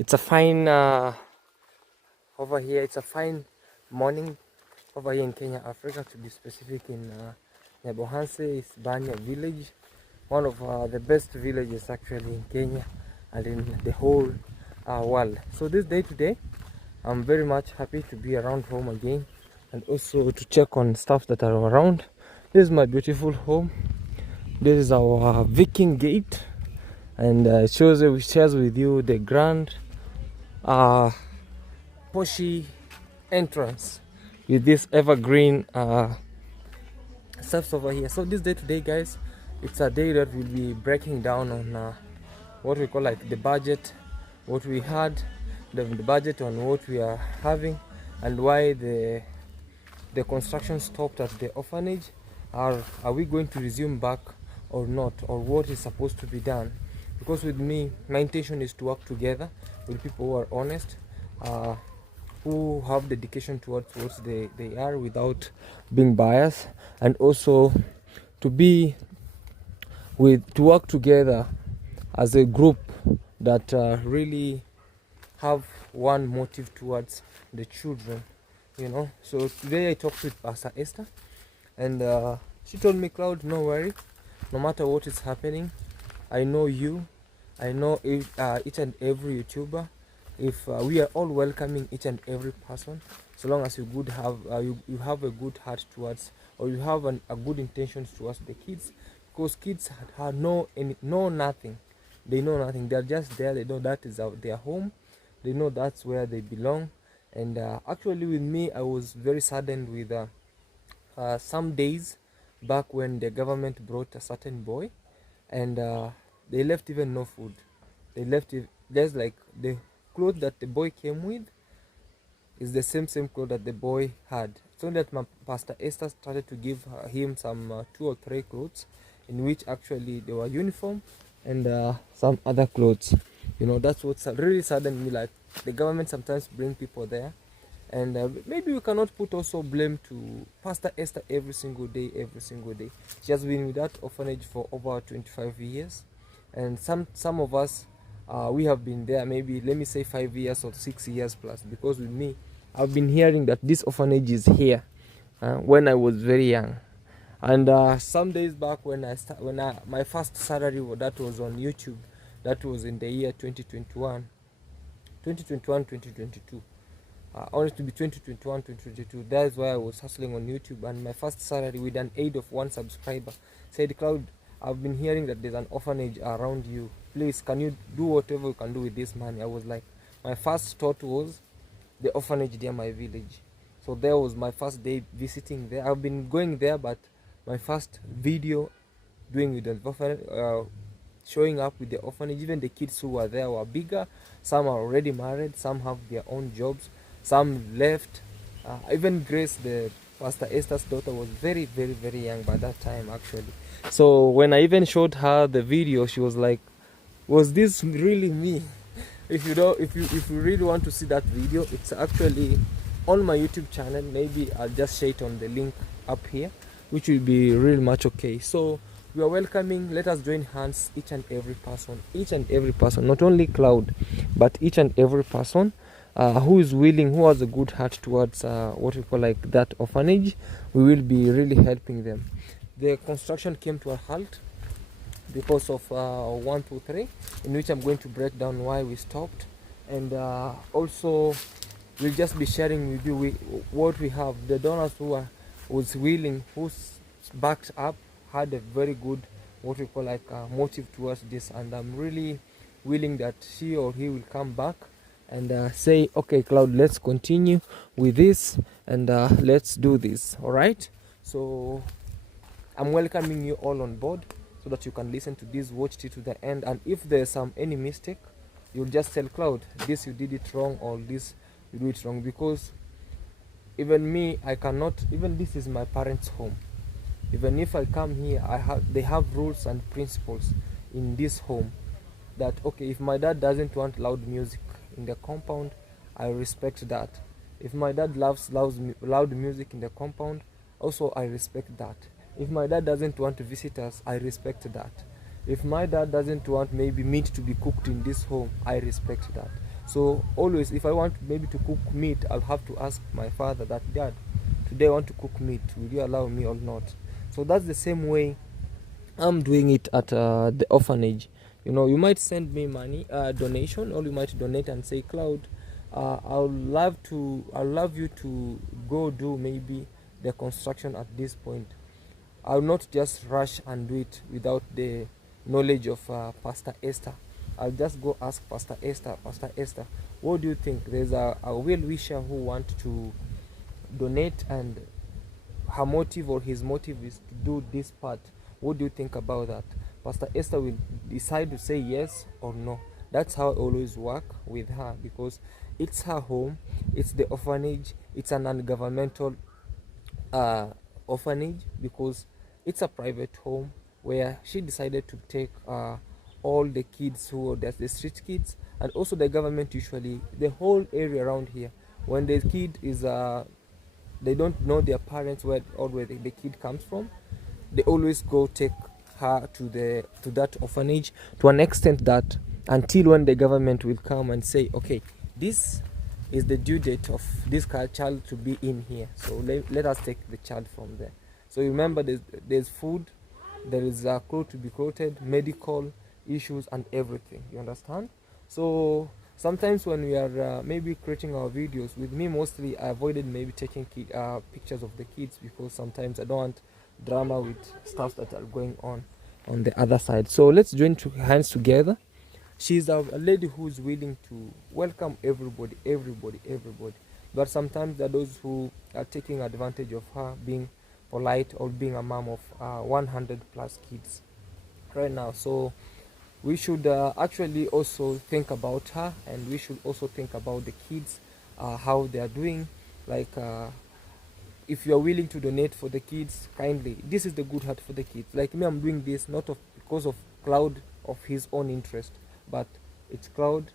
It's a fine over here. It's a fine morning over here in Kenya, Africa, to be specific. In Nyabohanse is Banya village, one of the best villages actually in Kenya and in the whole world. So this day today, I'm very much happy to be around home again, and also to check on stuff that are around. This is my beautiful home. This is our Viking gate, and it shares with you the grand poshy entrance with this evergreen steps over here. So this day today, guys, it's a day that we'll be breaking down on what we call like the budget, what we had, the budget on what we are having, and why the construction stopped at the orphanage. Are we going to resume back or not, or what is supposed to be done? Because with me, my intention is to work together with people who are honest, who have dedication towards what they are without being biased, and also to work together as a group that really have one motive towards the children, you know. So today I talked with Pastor Esther, and she told me, Claude, no worry, no matter what is happening, I know you, I know each and every YouTuber. If we are all welcoming each and every person, so long as you have a good heart towards, or you have a good intentions towards the kids, because kids know nothing. They know nothing. They're just there. They know that is their home. They know that's where they belong. And actually, with me, I was very saddened with some days back when the government brought a certain boy, and they left even no food. They left it just like the clothes that the boy came with is the same clothes that the boy had. So that my Pastor Esther started to give him some 2 or 3 clothes, in which actually they were uniform and some other clothes. You know, that's what really saddened me. Like, the government sometimes bring people there, and maybe we cannot put also blame to Pastor Esther every single day. She has been with that orphanage for over 25 years, and some of us, we have been there maybe, let me say, 5 years or 6 years plus. Because with me, I've been hearing that this orphanage is here when I was very young. And some days back, when my first salary, that was on YouTube, that was in the year 2022, honestly, to be 2021, 2022. That's why I was hustling on YouTube, and my first salary, with an aid of 1 subscriber, said, Claude, I've been hearing that there's an orphanage around you. Please, can you do whatever you can do with this money? I was like, my first thought was the orphanage near my village. So there was my first day visiting there. I've been going there, but my first video doing with the orphanage, showing up with the orphanage. Even the kids who were there were bigger. Some are already married. Some have their own jobs. Some left. Even Grace, the Pastor Esther's daughter, was very, very, very young by that time, actually. So when I even showed her the video, she was like, was this really me? If you really want to see that video, it's actually on my YouTube channel. Maybe I'll just share it on the link up here, which will be really much okay. So we are welcoming. Let us join hands, each and every person, not only Claude, but each and every person who is willing, who has a good heart towards what we call like that orphanage. We will be really helping them. The construction came to a halt because of 1, 2, 3, in which I'm going to break down why we stopped, and also we'll just be sharing with you what we have. The donors who was willing, who's backed up, had a very good, what we call like motive towards this, and I'm really willing that she or he will come back and say, okay, Claude, let's continue with this, and let's do this. All right, so I'm welcoming you all on board, so that you can listen to this, watch it to the end, and if there's any mistake, you'll just tell Claude, this you did it wrong, or this you do it wrong. Because even me, I cannot, even this is my parents' home. Even if I come here, they have rules and principles in this home, that okay, if my dad doesn't want loud music in the compound, I respect that. If my dad loves loud music in the compound, also I respect that. If my dad doesn't want to visit us, I respect that. If my dad doesn't want maybe meat to be cooked in this home, I respect that. So always, if I want maybe to cook meat, I'll have to ask my father that, Dad, today I want to cook meat, will you allow me or not? So that's the same way I'm doing it at the orphanage. You know, you might send me money, donation, or you might donate and say, Claude, I'll love you to go do maybe the construction at this point. I'll not just rush and do it without the knowledge of Pastor Esther. I'll just go ask Pastor Esther, what do you think? There's a well-wisher who wants to donate, and her motive or his motive is to do this part. What do you think about that? Pastor Esther will decide to say yes or no. That's how I always work with her, because it's her home, it's the orphanage, it's an non-governmental orphanage, because it's a private home where she decided to take all the kids who are the street kids, and also the government, usually the whole area around here, when the kid is they don't know their parents, where the kid comes from, they always go take her to that orphanage, to an extent that until when the government will come and say, okay, this is the due date of this child to be in here, so let us take the child from there. So remember, there's food, there is clothes to be quoted, medical issues and everything, you understand? So sometimes when we are maybe creating our videos, with me mostly I avoided maybe taking pictures of the kids, because sometimes I don't want drama with stuff that are going on the other side. So let's join hands together. She's a lady who's willing to welcome everybody. But sometimes there are those who are taking advantage of her being polite or being a mom of 100 plus kids right now. So we should actually also think about her, and we should also think about the kids, how they are doing. Like if you are willing to donate for the kids, kindly, this is the good heart for the kids. Like me, I'm doing this not because of Claude of his own interest, but it's Claude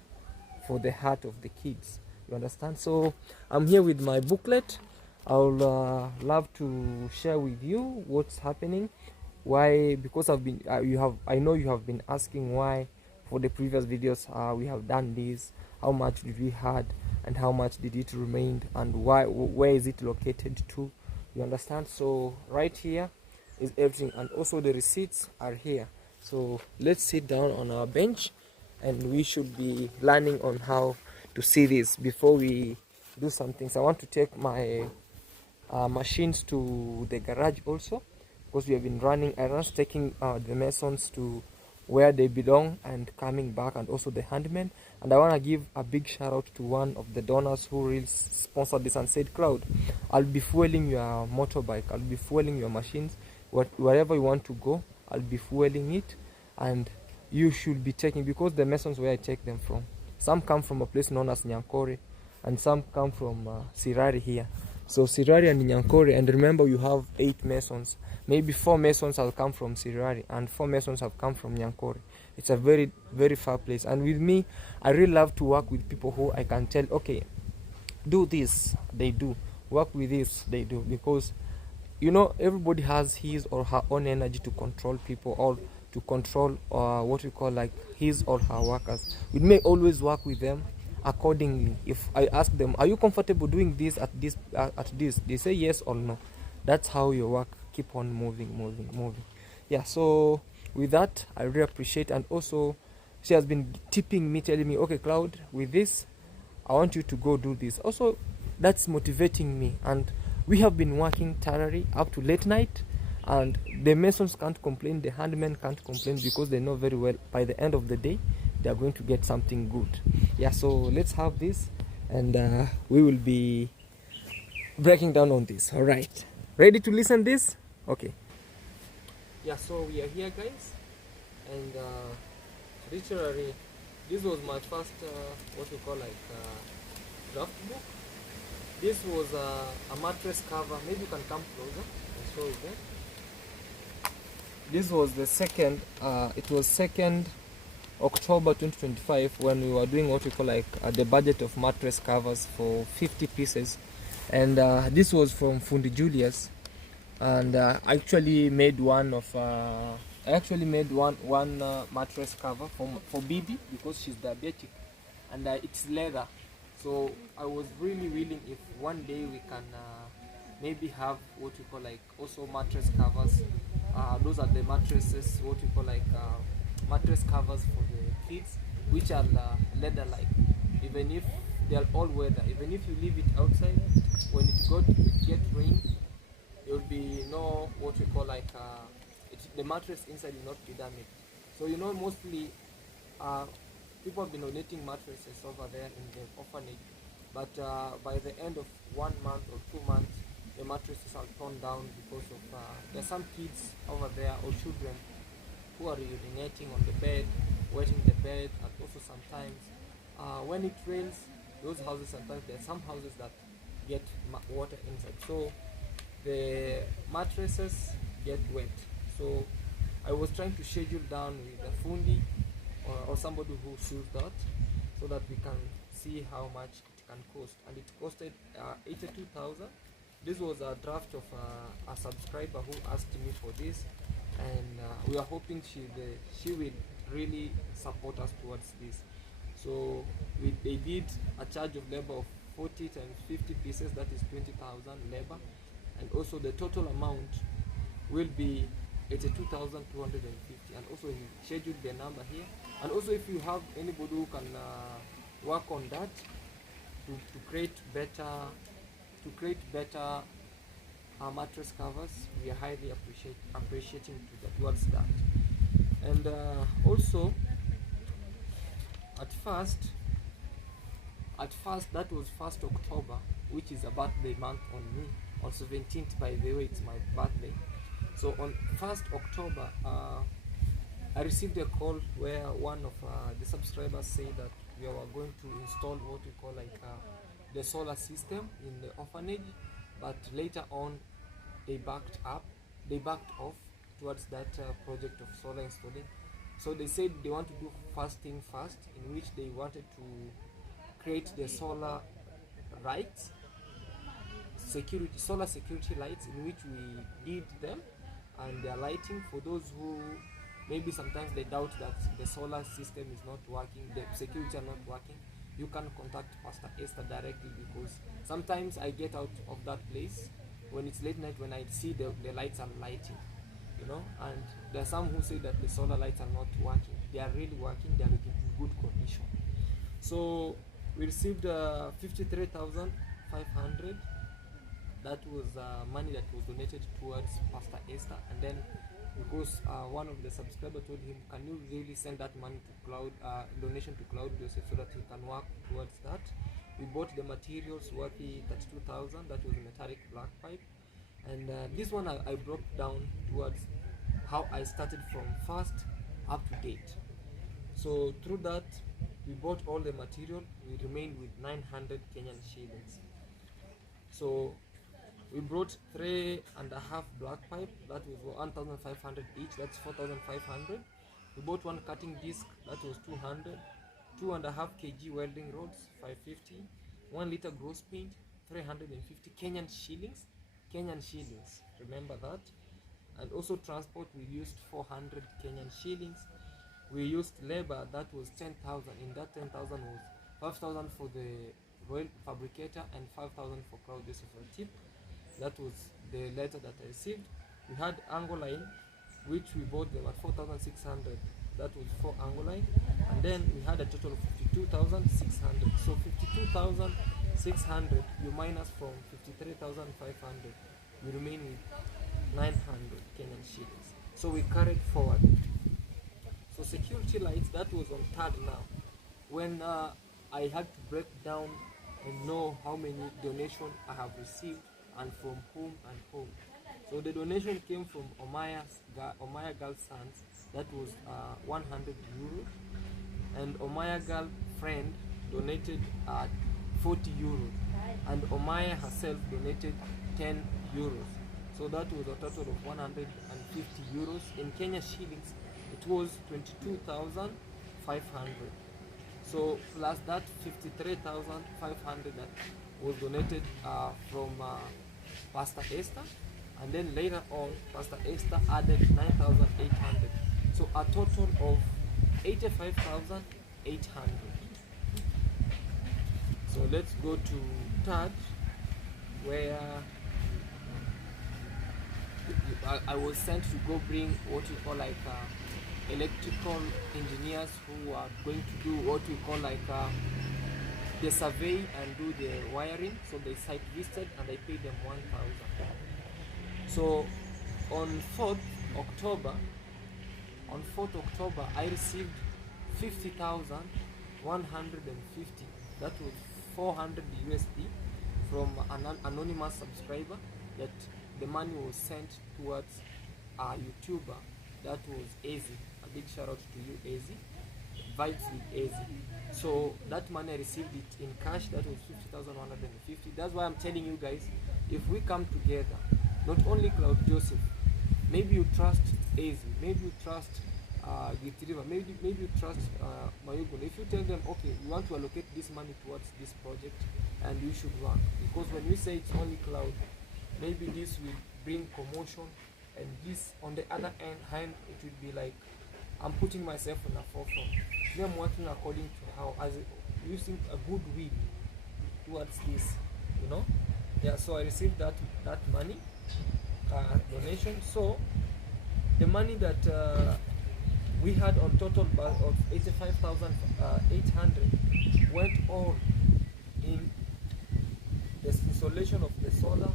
for the heart of the kids, you understand? So I'm here with my booklet. I'll love to share with you what's happening. Why? Because I've been I know you have been asking why for the previous videos we have done this, how much did we had, and how much did it remain, and where is it located to, you understand? So right here is everything, and also the receipts are here. So let's sit down on our bench, and we should be learning on how to see this before we do something. So I want to take my machines to the garage also, because we have been running errands, taking the masons to where they belong and coming back, and also the handmen. And I want to give a big shout out to one of the donors who really sponsored this and said, Claude, I'll be fueling your motorbike, I'll be fueling your machines, wherever you want to go, I'll be fueling it, and you should be taking, because the masons where I take them from, some come from a place known as Nyankore, and some come from Sirari here. So Sirari and Nyankore, and remember you have 8 masons. Maybe 4 masons have come from Sirari and 4 masons have come from Nyankore. It's a very, very far place. And with me, I really love to work with people who I can tell, okay, do this, they do. Work with this, they do. Because, you know, everybody has his or her own energy to control people, or to control what we call like his or her workers. We may always work with them accordingly. If I ask them, are you comfortable doing this at this, they say yes or no. That's how your work keep on moving. Yeah, so with that, I really appreciate. And also she has been tipping me, telling me, okay Claude, with this I want you to go do this. Also, that's motivating me, and we have been working thoroughly up to late night, and the masons can't complain, the handmen can't complain, because they know very well by the end of the day they are going to get something good. Yeah, so let's have this, and we will be breaking down on this. All right, ready to listen this? Okay. Yeah, so we are here, guys, and literally this was my first what we call like draft book. This was a mattress cover. Maybe you can come closer and show it there. This was the second it was 2nd October 2025, when we were doing what we call like the budget of mattress covers for 50 pieces, and this was from Fundi Julius, and I actually made one mattress cover for Bibi, because she's diabetic, and it's leather. So I was really willing if one day we can maybe have what we call like also mattress covers. Those are the mattresses, what we call like mattress covers for the kids, which are leather like. Even if they are all weather, even if you leave it outside, when it get rain, there will be no what we call like the mattress inside will not be damaged. So you know, mostly uh, people have been donating mattresses over there in the orphanage, but by the end of 1 month or 2 months, the mattresses are torn down because of there are some kids over there or children who are urinating on the bed, wetting the bed, and also sometimes when it rains, those houses, sometimes there are some houses that get water inside, so the mattresses get wet. So I was trying to schedule down with a fundi or somebody who sews that, so that we can see how much it can cost, and it costed 82,000. This was a draft of a subscriber who asked me for this, and we are hoping she will really support us towards this. So they did a charge of labor of 40 times 50 pieces, that is 20,000 labor, and also the total amount will be 82,250, and also he scheduled the number here. And also if you have anybody who can work on that to create better mattress covers, we are highly appreciating towards that. And also at first that was 1st October, which is a birthday month on me. On 17th, by the way, it's my birthday. So on 1st October, I received a call where one of the subscribers said that we were going to install what we call like the solar system in the orphanage, but later on they backed off towards that project of solar installing. So they said they want to do first thing first, in which they wanted to create the solar lights, solar security lights, in which we did them, and their lighting for those who maybe sometimes they doubt that the solar system is not working, the security are not working. You can contact Pastor Esther directly, because sometimes I get out of that place when it's late night, when I see the lights are lighting, you know, and there are some who say that the solar lights are not working. They are really working, they are in good condition. So we received 53,500. That was money that was donated towards Pastor Esther, and then because one of the subscribers told him, can you really send that money to Claude, donation to Claude Joseph, so that he can work towards that. We bought the materials worth 32,000. That was metallic black pipe, and this one I broke down towards how I started from first up to date. So through that, we bought all the material. We remained with 900 Kenyan shillings. So we brought 3.5 black pipe, that was 1,500 each, that's 4,500. We bought one cutting disc, that was 200. 2.5 kg welding rods, 550. 1 liter gross paint, 350 Kenyan shillings. Remember that. And also transport, we used 400 Kenyan shillings. We used labor, that was 10,000. In that 10,000 was 5,000 for the royal fabricator and 5,000 for Claude Joseph for tip. That was the letter that I received. We had angle line, which we bought them at 4,600. That was 4 angle line, and then we had a total of 52,600. So 52,600 you minus from 53,500, we remain with 900 Kenyan shillings. So we carried forward. So security lights, that was on 3rd now, when I had to break down and know how many donations I have received and from whom and whom. So the donation came from Omaya Girl Sons, that was 100 euros, and Omaya Girl Friend donated 40 euros, and Omaya herself donated 10 euros. So that was a total of 150 euros. In Kenya shillings, it was 22,500. So plus that 53,500 that was donated from Pastor Esther, and then later on Pastor Esther added 9,800. So a total of 85,800. So let's go to third, where I was sent to go bring what we call like electrical engineers who are going to do what we call like the survey and do the wiring. So they site visited and I paid them 1,000. So on 4th October, I received 50,150. That was 400 USD from an anonymous subscriber. That the money was sent towards a YouTuber. That was Easy. A big shout out to you, Easy. Vibes with Easy. So that money I received it in cash. That was 50,150. That's why I'm telling you guys, if we come together, not only Claude Joseph, maybe you trust Easy, maybe you trust River, maybe you trust Mayugun. If you tell them, okay, you want to allocate this money towards this project and you should work, because when we say it's only Claude, maybe this will bring commotion, and this on the other hand it will be like I'm putting myself in the forefront. I'm working according to how, as using a good will towards this, you know. Yeah, so I received that money donation. So the money that we had on total of 85,800 went all in the installation of the solar,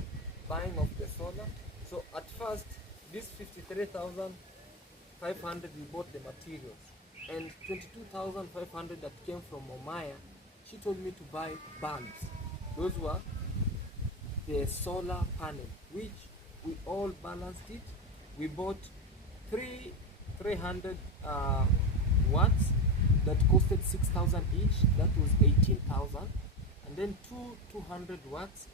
buying of the solar. So at first, this 53,500 we bought the materials, and 22,500 that came from Omaya, she told me to buy bulbs. Those were the solar panel, which we all balanced it. We bought 300 watts that costed 6,000 each. That was 18,000. And then 200 watts.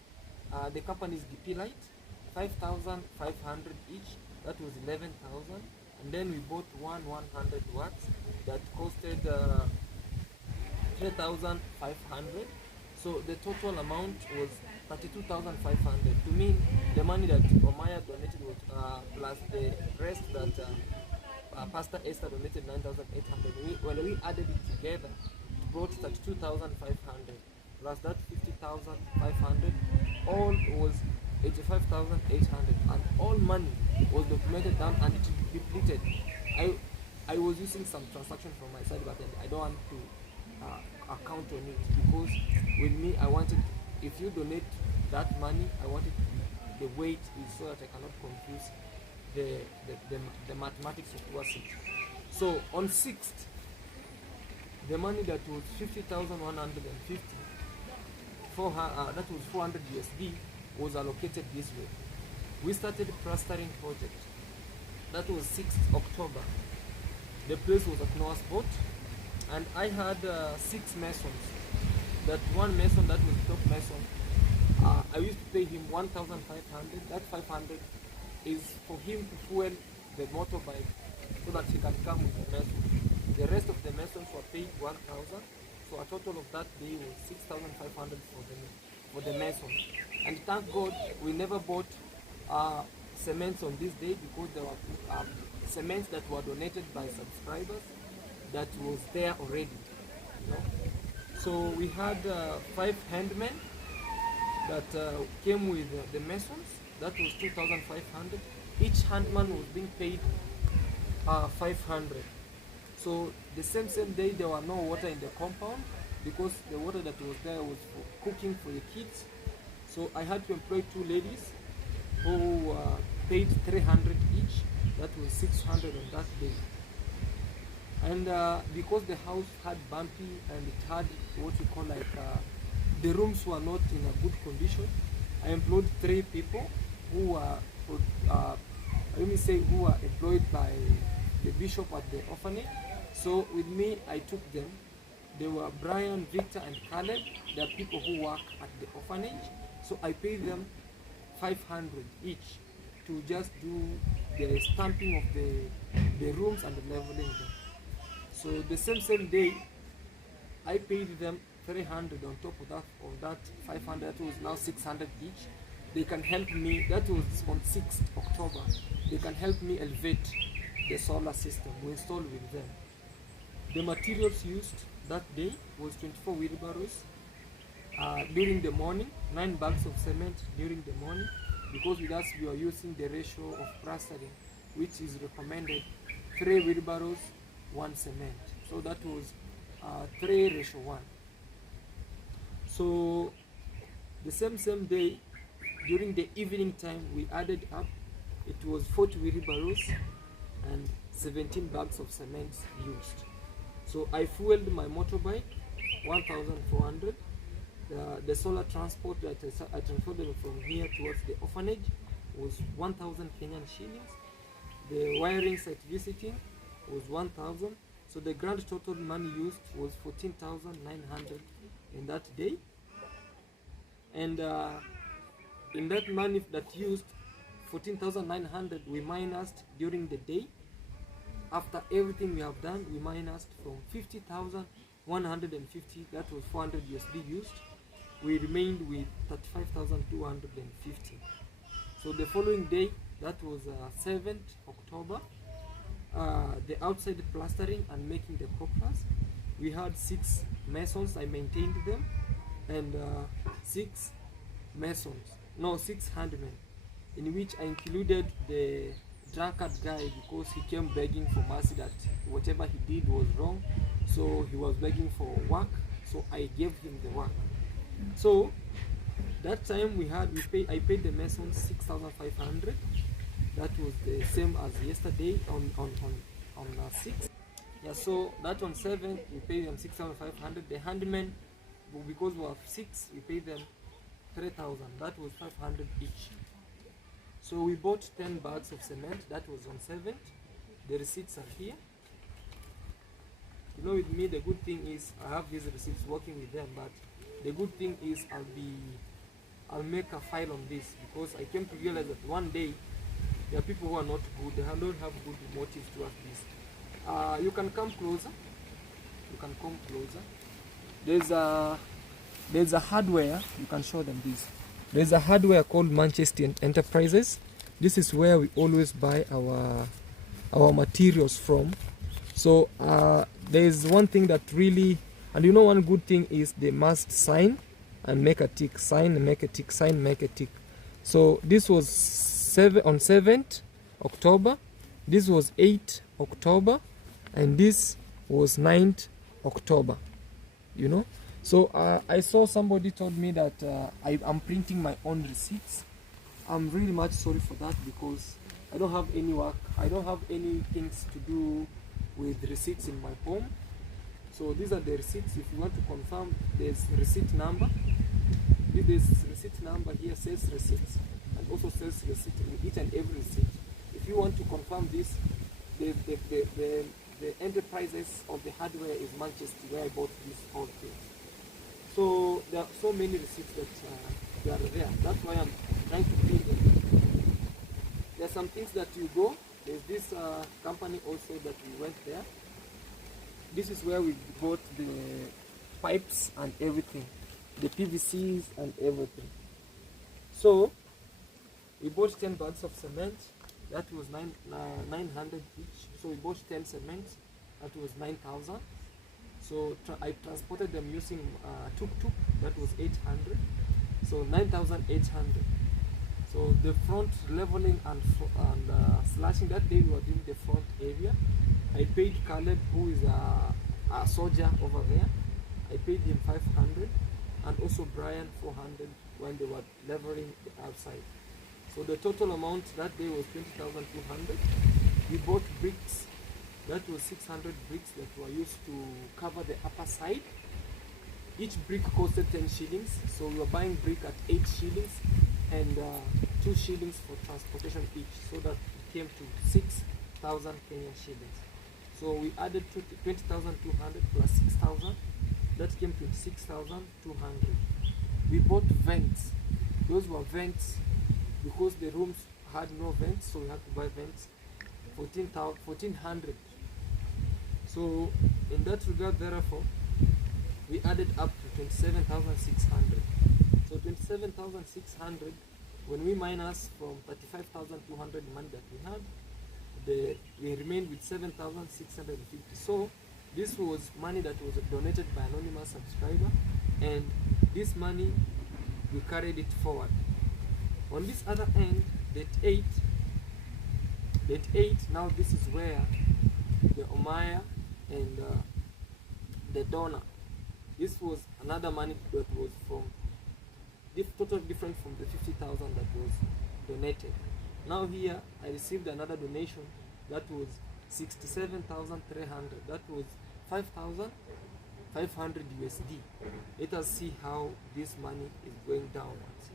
The company's DP light, 5,500 each. That was 11,000. And then we bought 100 watts that costed 3,500. So the total amount was 32,500. To me, the money that Omaya donated was plus the rest that Pastor Esther donated 9,800. When we added it together, it brought 32,500 plus that 50,500. All was 85,800, and all money was documented down and it depleted. I was using some transaction from my side, but I don't want to account on it, because with me I wanted, if you donate that money, I want it to be the way it is, so that I cannot confuse the mathematics of what's it. So on 6th, the money that was 50,150, that was 400 USD, was allocated this way. We started plastering project. That was 6th October. The place was at Noah's Boat, and I had 6 masons. That one mason, that was top mason, I used to pay him 1,500. That 500 is for him to fuel the motorbike so that he can come with the mason. The rest of the masons were paid 1,000. So a total of that day was 6,500 for the masons. And thank God we never bought cements on this day, because there were cements that were donated by subscribers that was there already. You know? So we had 5 handmen that came with the masons. That was 2,500. Each handman was being paid 500. So the same day there were no water in the compound, because the water that was there was for cooking for the kids. So I had to employ 2 ladies who paid 300 each. That was 600 on that day. And because the house had bumpy and it had what we call like the rooms were not in a good condition, I employed 3 people who were who were employed by the bishop at the orphanage. So with me, I took them. They were Brian, Victor, and Caleb. They are people who work at the orphanage. So I paid them 500 each to just do the stamping of the rooms and the leveling them. So the same day, I paid them 300 on top of that 500. That was now 600 each. They can help me. That was on 6th October. They can help me elevate the solar system. We installed with them. The materials used that day was 24 wheelbarrows, during the morning, 9 bags of cement during the morning, because with us we are using the ratio of plastering, which is recommended 3 wheelbarrows, 1 cement. So that was 3:1. So the same day, during the evening time, we added up. It was 40 wheelbarrows and 17 bags of cement used. So I fueled my motorbike 1,400. The solar transport that I transported from here towards the orphanage was 1,000 Kenyan shillings. The wiring site visiting was 1,000. So the grand total money used was 14,900 in that day. And in that money that used, 14,900 we minused during the day. After everything we have done, we minused from 50,150, that was 400 USD used. We remained with 35,250. So the following day, that was 7th October, the outside plastering and making the coppers, we had 6 masons, I maintained them, and 6 handmen, in which I included the drunkard guy, because he came begging for mercy that whatever he did was wrong, so he was begging for work, so I gave him the work. So that time I paid the masons 6,500. That was the same as yesterday on 6. Yeah, so that on 7 we paid them 6,500. The handmen, because we have 6, we paid them 3,000. That was 500 each. So we bought 10 bags of cement. That was on 7th. The receipts are here. You know, with me, the good thing is I have these receipts working with them, but the good thing is I'll make a file on this, because I came to realize that one day there are people who are not good. They don't have good motives towards this. You can come closer. There's a hardware. You can show them this. There's a hardware called Manchester Enterprises. This is where we always buy our materials from. So there's one thing that really, and you know, one good thing is they must sign and make a tick, sign and make a tick, sign, make a tick. So this was on 7th October, this was 8th October, and this was 9th October, you know. So I saw somebody told me that I'm printing my own receipts. I'm really much sorry for that, because I don't have any work, I don't have any things to do with receipts in my home. So these are the receipts. If you want to confirm, there's receipt number. This receipt number here says receipts, and also says receipt in each and every receipt. If you want to confirm this, the enterprises of the hardware is Manchester, where I bought this whole thing. So there are so many receipts that they are there. That's why I'm trying to print them. There are some things that you go. There's this company also that we went there. This is where we bought the pipes and everything, the PVCs and everything. So we bought 10 bags of cement. That was 900 each. So we bought 10 cement. That was 9,000. So I transported them using tuk-tuk. That was 800. So 9,800. So the front leveling and slashing, that day we were doing the front area. I paid Caleb, who is a soldier over there. I paid him 500, and also Brian 400 when they were leveling the outside. So the total amount that day was 20,200. We bought bricks. That was 600 bricks that were used to cover the upper side. Each brick costed 10 shillings. So we were buying brick at 8 shillings and 2 shillings for transportation each. So that it came to 6,000 Kenyan shillings. So we added 20,200 plus 6,000. That came to 6,200. We bought vents. Those were vents because the rooms had no vents, so we had to buy vents. 1,400. So in that regard, therefore, we added up to 27,600. So 27,600, when we minus from 35,200 money that we had, we remained with 7,650. So this was money that was donated by anonymous subscriber, and this money, we carried it forward. On this other end, date 8, now this is where the Omaya and the donor, this was another money that was from totally different from the 50,000 that was donated. Now here I received another donation that was 67,300. That was 5,500 USD. Let us see how this money is going downwards.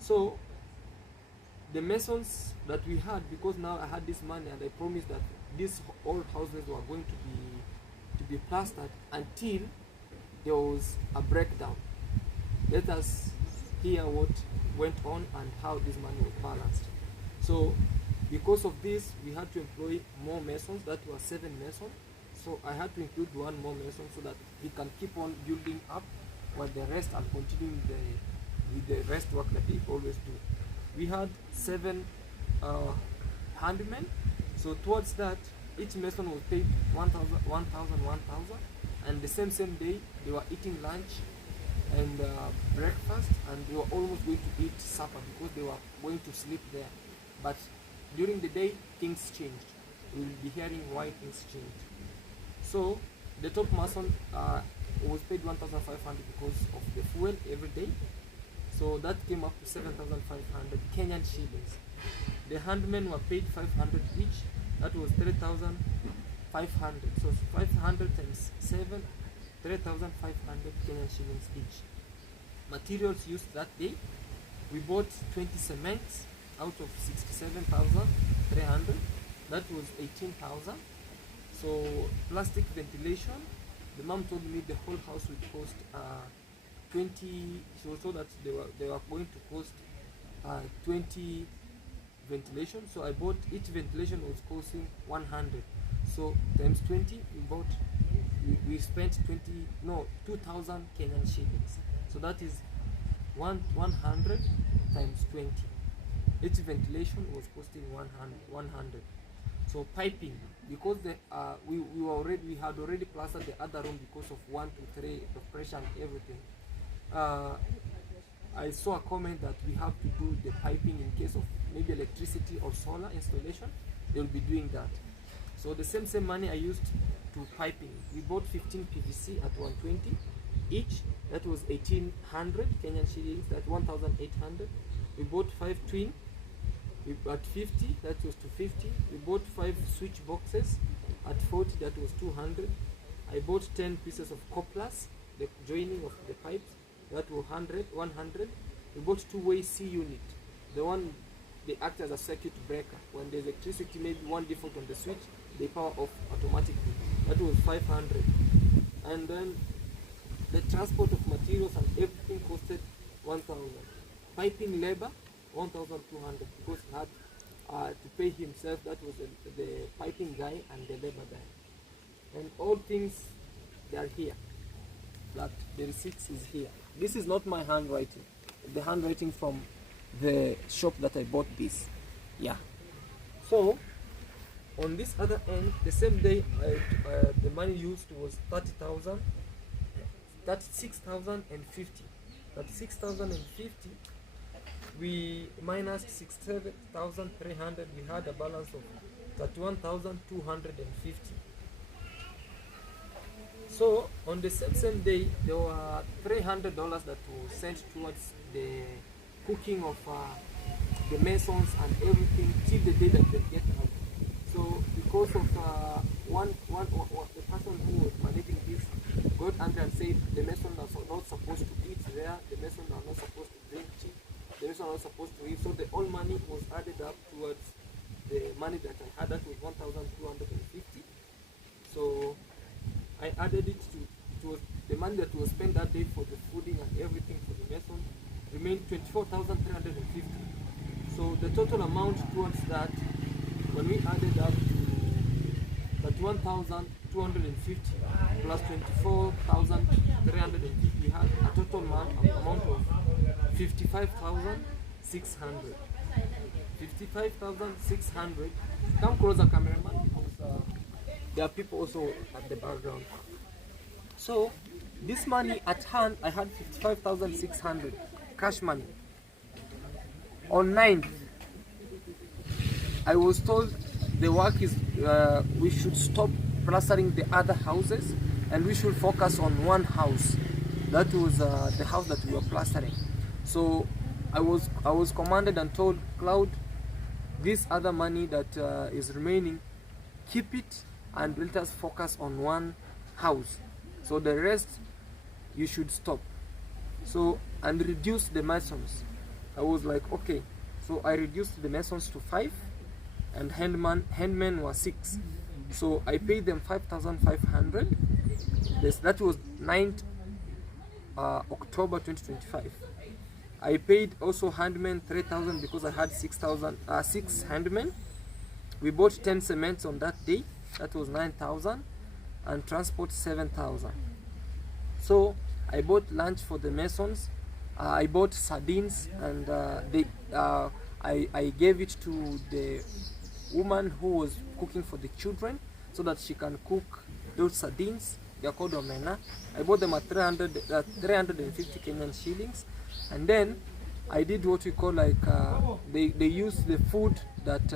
So the masons that we had, because now I had this money and I promised that these old houses were going to be plastered until there was a breakdown. Let us hear what went on and how this money was balanced. So because of this, we had to employ more masons. That were 7 masons. So I had to include one more mason so that he can keep on building up while the rest are continuing with the rest work that they always do. We had 7 handmen. So towards that, each mason was paid 1,000, and the same day they were eating lunch and breakfast, and they were almost going to eat supper because they were going to sleep there. But during the day, things changed. We will be hearing why things changed. So the top mason was paid 1,500 because of the fuel every day. So that came up to 7,500 Kenyan shillings. The handmen were paid 500 each. That was 3,500. So 500 times 7, 3,500 Kenyan shillings each. Materials used that day, we bought 20 cements out of 67,300. That was 18,000. So plastic ventilation, the mom told me the whole house would cost 20. She was told that they were going to cost 20 ventilation. So I bought, each ventilation was costing 100. So times 20, we spent 2,000 Kenyan shillings. So that is 100 times 20. Each ventilation was costing 100. So piping, because we had already plastered the other room because of 1 to 3 the pressure and everything. I saw a comment that we have to do the piping in case of maybe electricity or solar installation. They will be doing that. So the same money I used to piping. We bought 15 PVC at 120 each. That was 1,800 Kenyan shillings. That's 1,800. We bought 5 twin. We at 50. That was 250. We bought 5 switch boxes at 40. That was 200. I bought 10 pieces of couplers, the joining of the pipes. That was 100. We bought 2-way C unit. The one they act as a circuit breaker. When there's electricity, maybe one default on the switch, they power off automatically. That was 500. And then the transport of materials and everything costed 1,000. Piping labor, 1,200, because he had to pay himself. That was the piping guy and the labor guy. And all things, they are here. That the receipts is here. This is not my handwriting. The handwriting from the shop that I bought this. Yeah. So on this other end, the same day, the money used was 30,000. That's 6,050. That's 6,050. We minus 67,300. We had a balance of 31,250. So on the same day, there were $300 that was sent towards the cooking of the masons and everything till the day that they get out. So because of the person who was managing this got angry and said the masons are not supposed to eat there, the masons are not supposed to drink tea, the masons are not supposed to eat. So the all money was added up towards the money that I had. That was 1,250. So I added it to the money that was spent that day for the fooding and everything for the mason remained 24,350. So the total amount towards that, when we added up to that 1,250 plus 24,350, we had a total amount of 55,600. 55,600. Come closer, cameraman, because there are people also at the background. So This money at hand, I had 55,600 cash money. On 9th, I was told the work is, we should stop plastering the other houses and we should focus on one house. That was the house that we were plastering. So I was commanded and told, Claude, this other money that is remaining, keep it and let us focus on one house. So the rest you should stop. So, and reduce the masons. I was like, okay. So I reduced the masons to 5 and handmen were 6. So I paid them 5,500. That was 9th October 2025. I paid also handmen 3,000 because I had 6 handmen. We bought 10 cements on that day. That was 9,000, and transport 7,000. So I bought lunch for the masons. I bought sardines, and I gave it to the woman who was cooking for the children so that she can cook those sardines. They are called omena. I bought them at 350 Kenyan shillings, and then I did what we call like they used the food that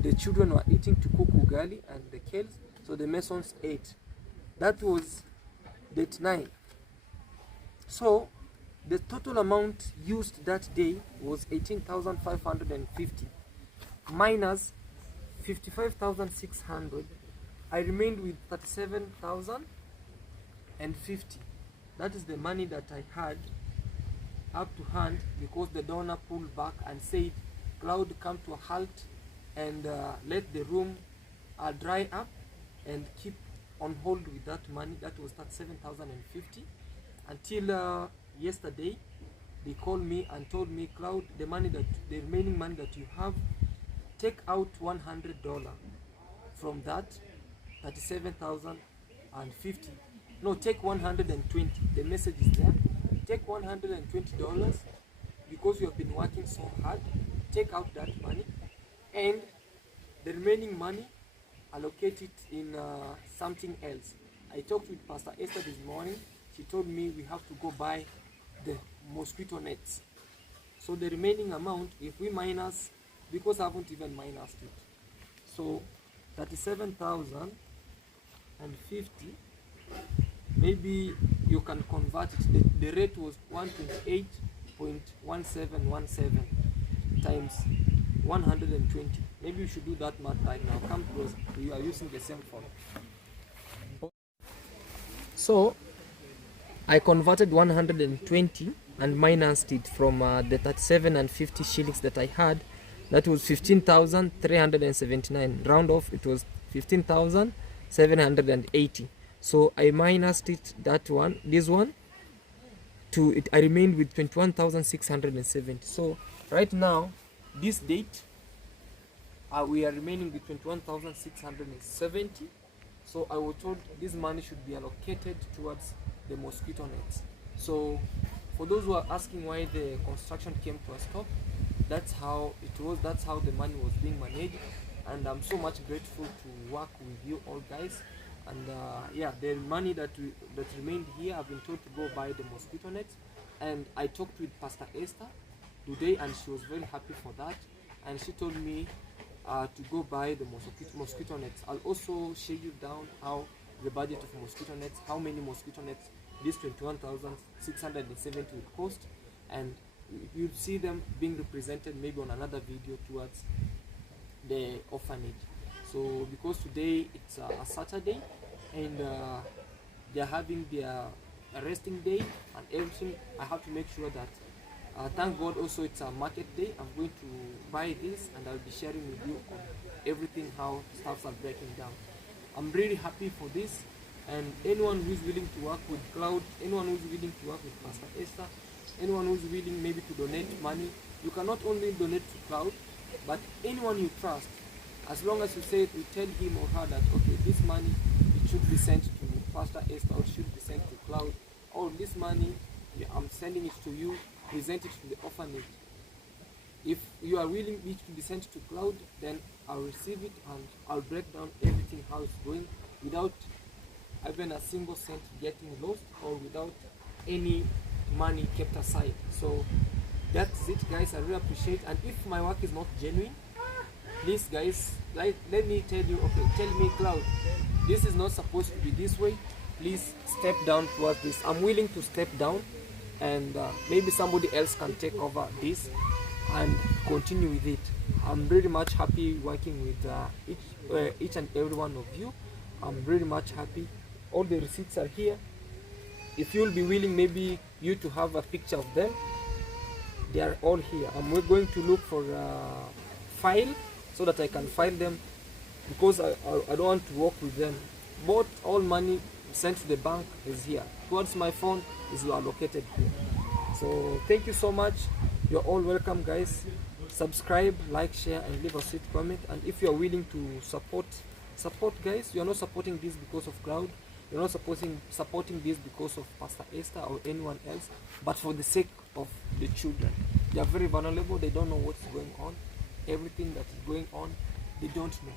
the children were eating to cook ugali and the kales, so the masons ate. That was date 9. So the total amount used that day was 18,550 minus 55,600. I remained with 37,050. That is the money that I had up to hand, because the donor pulled back and said, Claude, come to a halt and let the room dry up and keep on hold with that money. That was 37,050 until yesterday. They called me and told me, Claude, the remaining money that you have, take out $100 from that 37,050. No, take 120. The message is there. Take $120 because you have been working so hard. Take out that money, and the remaining money, allocate it in something else. I talked with Pastor Esther this morning. She told me we have to go buy the mosquito nets. So the remaining amount, if we minus, because I haven't even minused it, so 37,050, maybe you can convert it. The rate was 128.1717 times 120. Maybe you should do that math right now. Come close. We are using the same phone. So I converted 120 and minused it from the 37 and 50 shillings that I had. That was 15,379. Round off, it was 15,780. So I minused it, this one, to it. I remained with 21,670. So right now, this date, we are remaining with 21,670. So I was told this money should be allocated towards the mosquito nets. So for those who are asking why the construction came to a stop, that's how it was. That's how the money was being managed, and I'm so much grateful to work with you all guys. And yeah, the money that remained here, I've been told to go buy the mosquito nets, and I talked with Pastor Esther today, and she was very happy for that, and she told me to go buy the mosquito nets. I'll also share you down how the budget of mosquito nets, how many mosquito nets this 21,670 will cost, and you'll see them being represented maybe on another video towards the orphanage. So because today it's a Saturday, and they're having their resting day and everything, I have to make sure that thank God also it's a market day. I'm going to buy this and I'll be sharing with you on everything, how stuffs are breaking down. I'm really happy for this, and anyone who's willing to work with Claude, anyone who's willing to work with Pastor Esther, anyone who's willing maybe to donate money, you can not only donate to Claude, but anyone you trust, as long as you say, you tell him or her that, okay, this money, it should be sent to Pastor Esther, or it should be sent to Claude, or this money, I'm sending it to you, present it to the orphanage. If you are willing it to be sent to Claude, then I'll receive it and I'll break down everything, how it's going, without even a single cent getting lost or without any money kept aside. So that's it, guys. I really appreciate. And if my work is not genuine, please, guys, let me tell you. Okay, tell me, Claude, this is not supposed to be this way. Please step down towards this. I'm willing to step down, and maybe somebody else can take over this and continue with it. I'm really much happy working with each and every one of you. I'm really much happy. All the receipts are here. If you'll be willing, maybe you to have a picture of them, they are all here. I'm going to look for a file so that I can file them, because I don't want to work with them. But all money sent to the bank is here. Towards my phone is allocated here. So thank you so much. You're all welcome, guys. Subscribe, like, share, and leave a sweet comment. And if you're willing to support, guys. You're not supporting this because of Claude. You're not supporting this because of Pastor Esther or anyone else, but for the sake of the children. They are very vulnerable. They don't know what's going on. Everything that is going on, they don't know.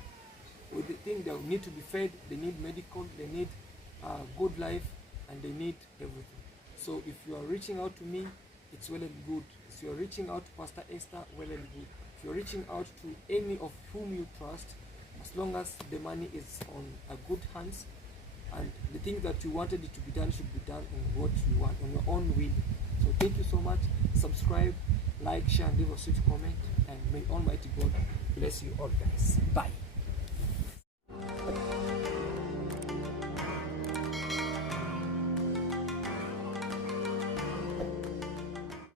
With the thing, they need to be fed. They need medical. They need good life, and they need everything. So if you are reaching out to me, it's well and good. If you are reaching out to Pastor Esther, well and good. If you're reaching out to any of whom you trust, as long as the money is on a good hands, and the thing that you wanted it to be done should be done on what you want, on your own will. So thank you so much. Subscribe, like, share, and leave a sweet comment, and may Almighty God bless you all, guys. Bye.